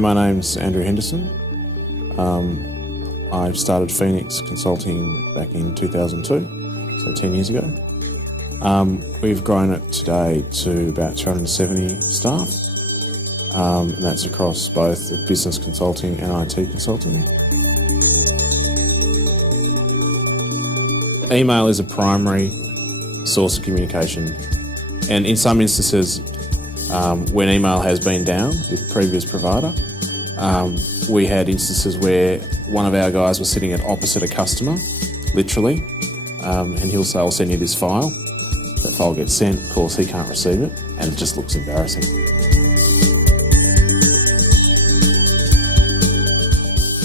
My name's Andrew Henderson. I started Phoenix Consulting back in 2002, so 10 years ago. We've grown it today to about 270 staff, and that's across both business consulting and IT consulting. Email is a primary source of communication, and in some instances, when email has been down with previous provider, we had instances where one of our guys was sitting at opposite a customer, literally, and he'll say, "I'll send you this file." That file gets sent, of course he can't receive it, and it just looks embarrassing.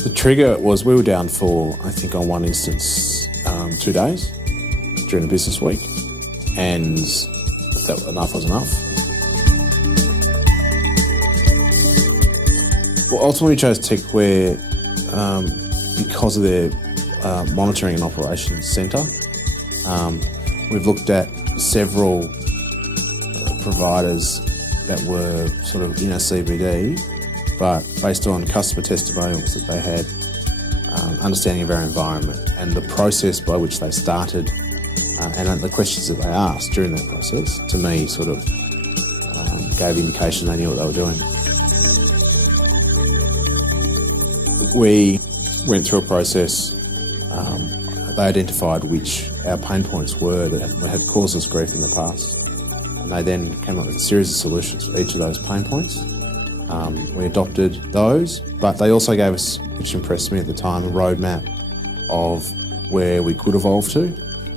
The trigger was we were down for, I think on one instance, 2 days during a business week, and that enough was enough. Well, ultimately we chose Techware because of their monitoring and operations centre. We've looked at several providers that were sort of in a CBD, but based on customer testimonials that they had, understanding of our environment and the process by which they started and the questions that they asked during that process, to me sort of gave indication they knew what they were doing. We went through a process. They identified which our pain points were that had caused us grief in the past, and they then came up with a series of solutions for each of those pain points. We adopted those, but they also gave us, which impressed me at the time, a roadmap of where we could evolve to.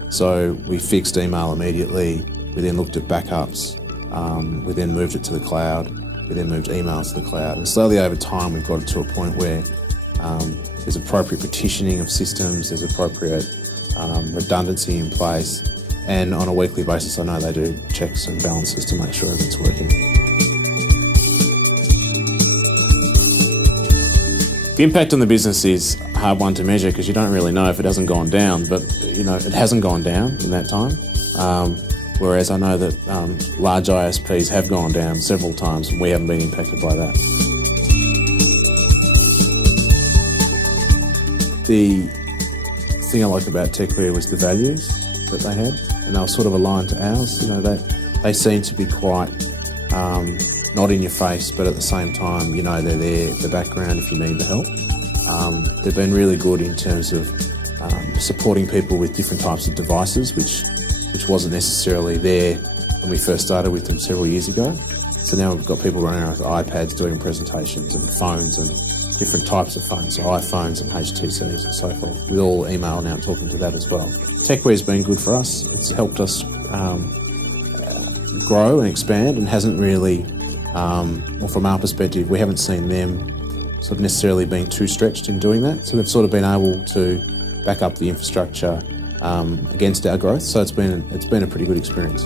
So we fixed email immediately. We then looked at backups. We then moved it to the cloud. We then moved email to the cloud, and slowly over time we've got it to a point where there's appropriate partitioning of systems, there's appropriate redundancy in place, and on a weekly basis I know they do checks and balances to make sure everything's working. The impact on the business is a hard one to measure because you don't really know if it hasn't gone down, but you know it hasn't gone down in that time. Whereas I know that large ISPs have gone down several times and we haven't been impacted by that. The thing I liked about Techware was the values that they had, and they were sort of aligned to ours. You know, they seem to be quite not in your face, but at the same time, you know, they're there, the background if you need the help. They've been really good in terms of supporting people with different types of devices, which wasn't necessarily there when we first started with them several years ago. So now we've got people running around with iPads doing presentations and phones and different types of phones, so iPhones and HTCs and so forth, with all email now talking to that as well. Techware's been good for us. It's helped us grow and expand, and hasn't really, well, from our perspective, we haven't seen them sort of necessarily being too stretched in doing that. So they've sort of been able to back up the infrastructure against our growth. So it's been a pretty good experience.